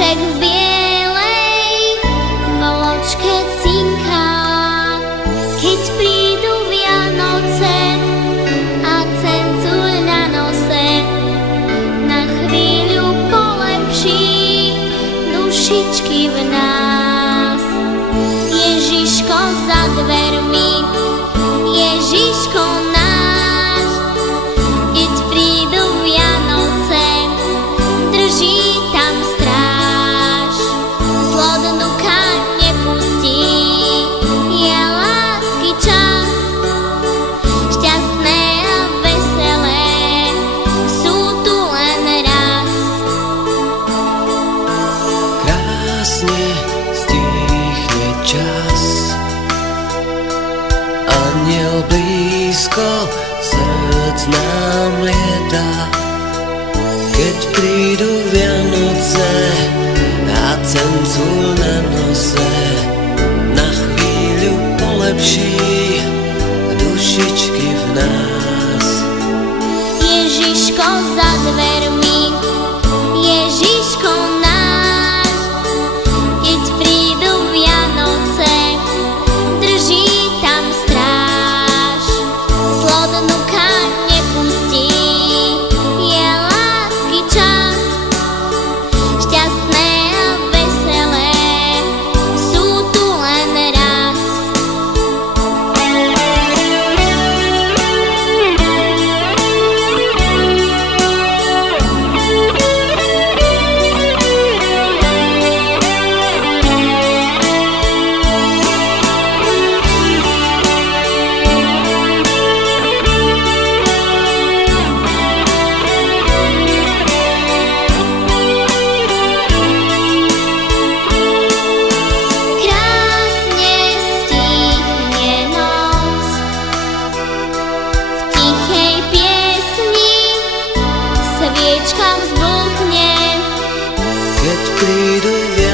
Stromček v bielej voločke cinká, keď prídu Vianoce a cencuľ na nose na chvíľu polepší dušičky v nás. Ježiško za dvermi, Ježiško náš, keď prídu Vianoce, drží tam stráž. Zlo dnuka nepustí, je lásky čas, šťastné a veselé sú tu len raz. Krásne stichne čas, aniel blízko srdc nám lieta. Keď prídu Vianoce a cencuľ na nose na chvíľu polepší dušičky v nás. Ježiško za dvermi, Ježiško náš, keď prídu Vianoce, drží tam stráž. Zlo dnuka nepustí, je lásky čas, šťastné a veselé sú tu len raz. Krásne stihne noc, v tichej piesni sviečka vzblkne. Keď prídu Vianoce